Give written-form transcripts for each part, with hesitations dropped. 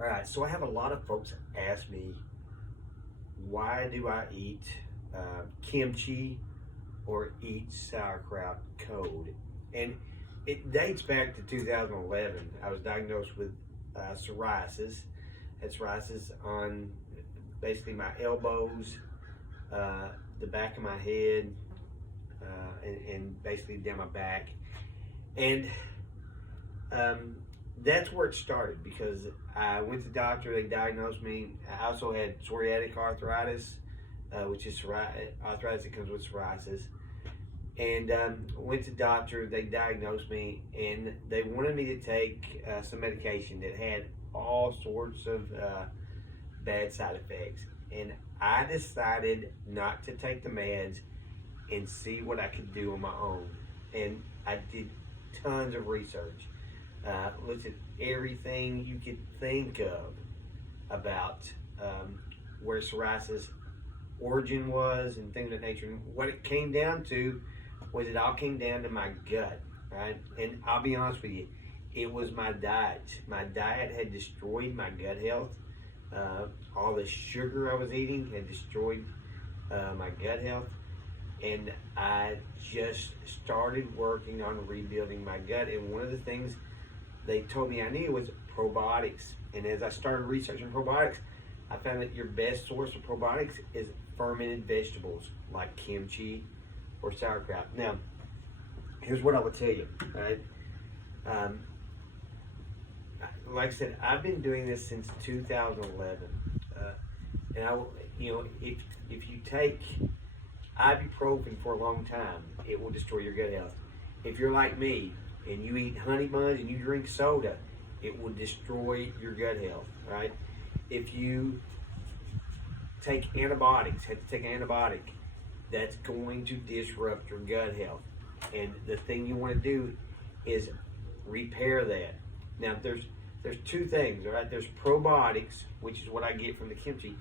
All right, so I have a lot of folks ask me, why do I eat kimchi or eat sauerkraut cold? And it dates back to 2011. I was diagnosed with psoriasis. Had psoriasis on basically my elbows, the back of my head, and basically down my back. And that's where it started, because I went to the doctor, they diagnosed me. I also had psoriatic arthritis, which is arthritis that comes with psoriasis. And went to the doctor, they diagnosed me, and they wanted me to take some medication that had all sorts of bad side effects. And I decided not to take the meds and see what I could do on my own. And I did tons of research. Looked at everything you could think of about where psoriasis origin was and things of that nature. And what it came down to was it all came down to my gut, right? And I'll be honest with you, it was my diet. My diet had destroyed my gut health. All the sugar I was eating had destroyed my gut health. And I just started working on rebuilding my gut. And one of the things they told me I needed was probiotics. And as I started researching probiotics, I found that your best source of probiotics is fermented vegetables like kimchi or sauerkraut. Now, here's what I will tell you, right? Like I said, I've been doing this since 2011. And if you take ibuprofen for a long time, it will destroy your gut health. If you're like me and you eat honey buns and you drink soda, it will destroy your gut health, right? If you take antibiotics, have to take an antibiotic, that's going to disrupt your gut health. And the thing you want to do is repair that. Now, there's two things, all right? There's probiotics, which is what I get from the kimchi.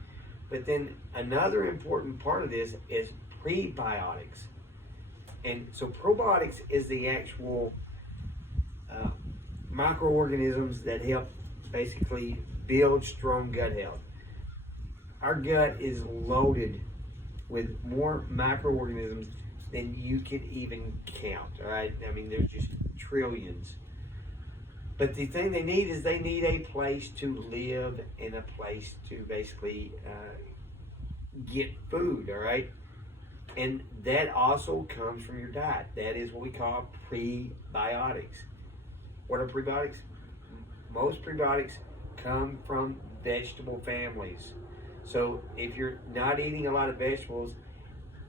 But then another important part of this is prebiotics. And so probiotics is the actual microorganisms that help basically build strong gut health. Our gut is loaded with more microorganisms than you could even count, all right? I mean, there's just trillions. But the thing they need is they need a place to live and a place to basically get food, all right? And that also comes from your diet. That is what we call prebiotics. What are prebiotics? Most prebiotics come from vegetable families. So if you're not eating a lot of vegetables,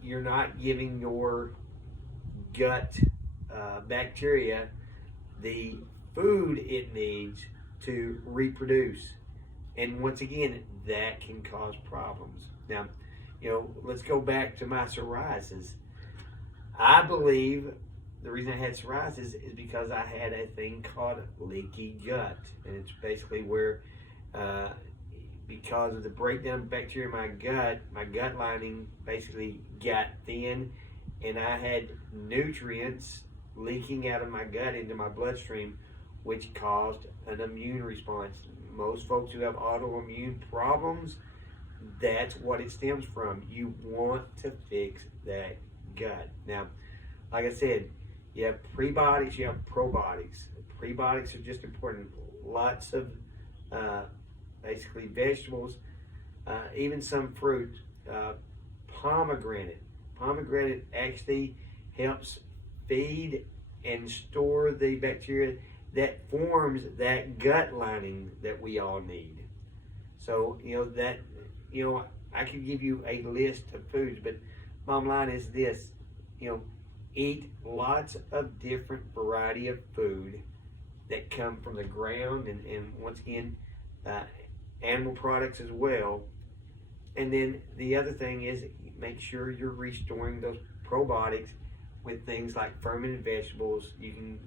you're not giving your gut bacteria the food it needs to reproduce. And once again, that can cause problems. Now, let's go back to my psoriasis. I believe the reason I had psoriasis is because I had a thing called leaky gut. And it's basically where, because of the breakdown of bacteria in my gut lining basically got thin, and I had nutrients leaking out of my gut into my bloodstream, which caused an immune response. Most folks who have autoimmune problems, that's what it stems from. You want to fix that gut. Now, like I said, you have prebiotics, you have probiotics. Prebiotics are just important. Lots of basically vegetables, even some fruit. Pomegranate. Pomegranate actually helps feed and store the bacteria that forms that gut lining that we all need. So, I could give you a list of foods, but bottom line is this, eat lots of different variety of food that come from the ground, and once again, animal products as well. And then the other thing is make sure you're restoring those probiotics with things like fermented vegetables. You can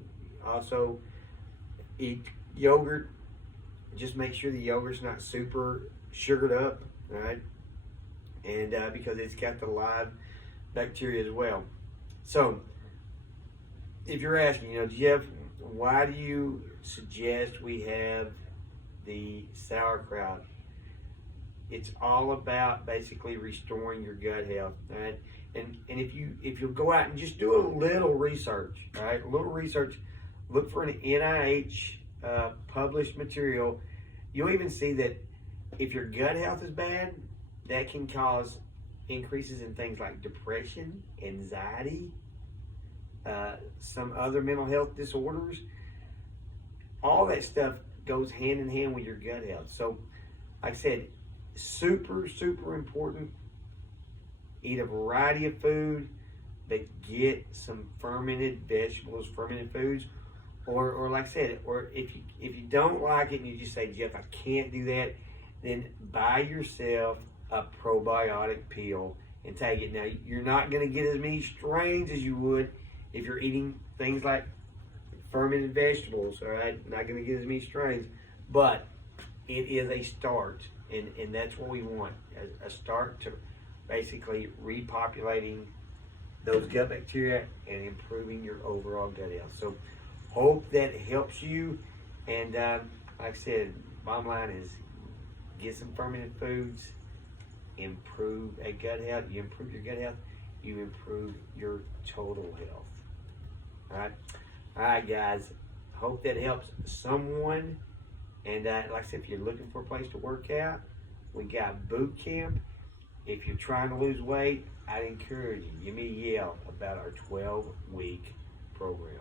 also eat yogurt. Just make sure the yogurt's not super sugared up, right? And because it's got the live bacteria as well. So if you're asking, Jeff, why do you suggest we have the sauerkraut. It's all about basically restoring your gut health, right? And if you'll go out and just do a little research, right? A little research, look for an NIH published material. You'll even see that if your gut health is bad, that can cause increases in things like depression, anxiety, some other mental health disorders. All that stuff goes hand in hand with your gut health. So, like I said, super, super important. Eat a variety of food, but get some fermented vegetables, fermented foods, or like I said, or if you don't like it and you just say, Jeff, I can't do that, then buy yourself a probiotic pill and take it. Now, you're not going to get as many strains as you would if you're eating things like fermented vegetables, all right? Not going to get as many strains, but it is a start, and that's what we want, a start to basically repopulating those gut bacteria and improving your overall gut health. So hope that helps you, and like I said, bottom line is get some fermented foods, improve a gut health. You improve your gut health, you improve your total health. All right, guys. Hope that helps someone. And like I said, if you're looking for a place to work out, we got boot camp. If you're trying to lose weight, I'd encourage you, give me a yell about our 12-week program.